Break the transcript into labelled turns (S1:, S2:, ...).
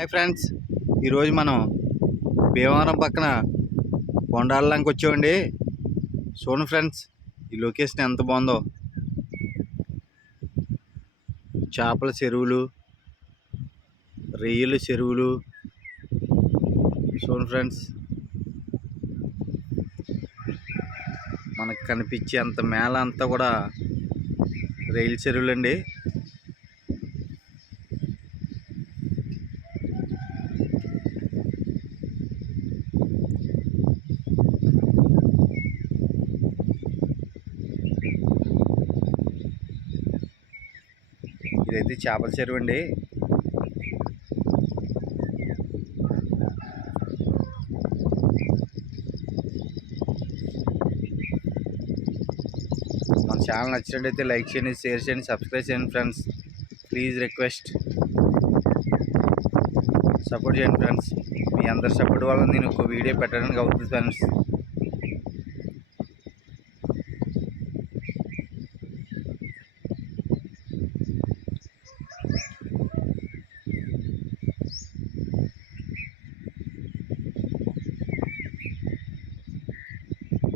S1: Hi friends. ఈరోజు మనం భీమవరం పక్కన కొండాలంకి వచ్చామండి. చూడండి ఫ్రెండ్స్ ఈ లొకేషన్ ఎంత బాగుందో. చేపల చెరువులు రొయ్యల చెరువులు. చూడండి ఫ్రెండ్స్ మనకు కనిపించే అంత మేళ అంతా కూడా రైలు చెరువులు ఇదైతే చేపల చెరువు అండి. మన ఛానల్ నచ్చినట్టయితే లైక్ చేయండి షేర్ చేయండి సబ్స్క్రైబ్ చేయండి ఫ్రెండ్స్. Please request. సపోర్ట్ చేయండి ఫ్రెండ్స్. మీ అందరి సపోర్ట్ వల్ల నేను ఒక వీడియో పెట్టడానికి అవుతుంది ఫ్రెండ్స్.